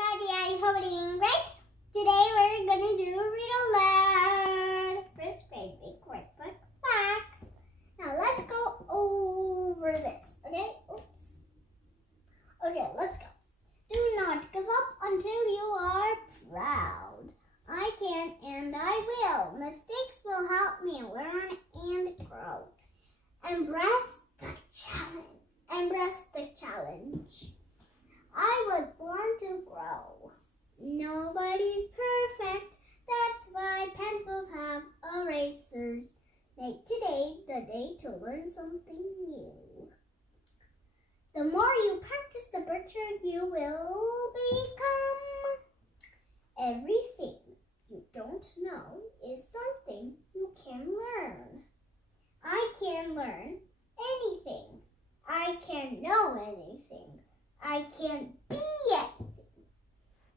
everybody, I hope you're doing great. Today we're going to do read aloud. First grade big workbook facts. Now let's go over this, okay? Oops. Okay, let's go. Do not give up until you are proud. I can and I will. Mistakes will help me learn and grow. Embrace the challenge. Embrace the challenge. I was born to grow. Nobody's perfect. That's why pencils have erasers. Make today the day to learn something new. The more you practice, the better you will become. Everything you don't know is something you can learn. I can learn anything. I can know anything. I can be anything.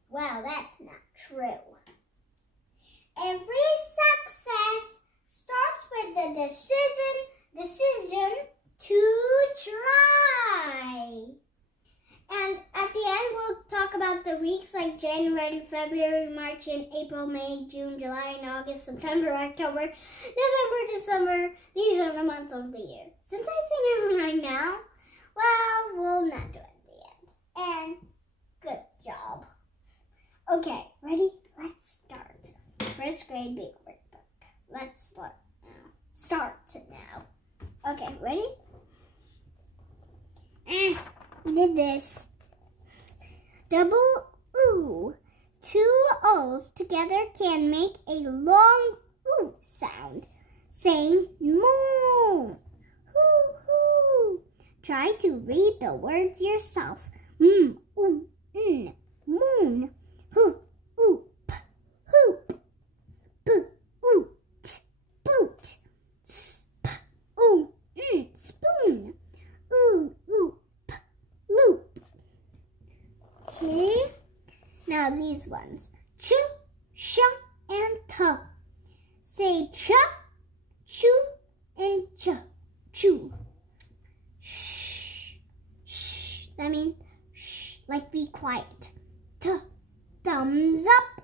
Well, that's not true. Every success starts with the decision to try. And at the end, we'll talk about the weeks like January, February, March, and April, May, June, July, and August, September, October, November, December. These are the months of the year. Since I sing it right now, well, we'll not do it at the end. And good job. Okay, ready? Let's start. First grade big workbook. Let's start now. Start now. Okay, ready? We did this. Double ooh. Two O's together can make a long ooh sound, saying moo. Hoo hoo. Try to read the words yourself. Ooh, moon. Hoo, oop, hoop. Boo, oot, boot. Sp, ooh, spoon. Ooh, oop, loop. Okay, now these ones. Ch, sh, and t. Say ch, chew, and ch, chew. Shh, shh. That means shh, like be quiet. T, thumbs up.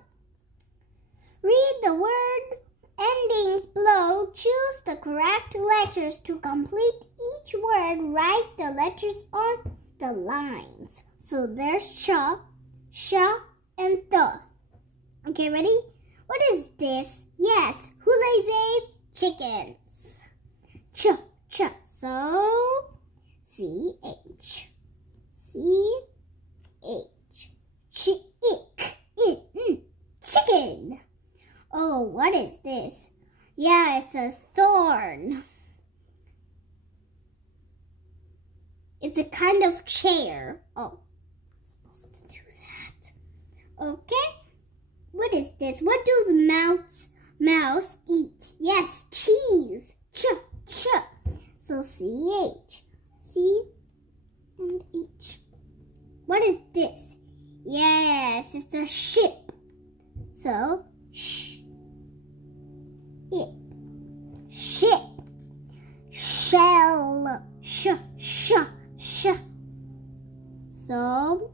Read the word endings below. Choose the correct letters to complete each word. Write the letters on the lines. So there's ch, sh, and th. Okay, ready? What is this? Yes, who lays eggs? Chickens. Ch, ch. So C-H. C-H. Chicken. Oh, what is this? Yeah, it's a thorn. It's a kind of chair. Oh, I'm supposed to do that. Okay. What is this? What does mouse eat? Yes, cheese. Ch. So C-H. C and H. What is this? Yes, it's a ship. So, it. Ship. Shell. Sh. So,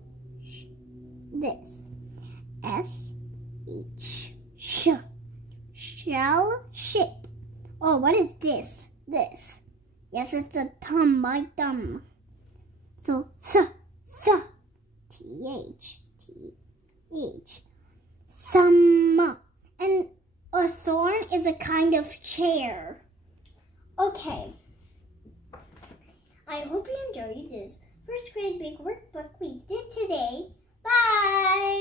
this. S-H. Sh. Shell. Ship. Oh, what is this? This. Yes, it's a thumb, my thumb. So, T-H. Thumb. And a thorn is a kind of chair. Okay. I hope you enjoyed this first grade big workbook we did today. Bye!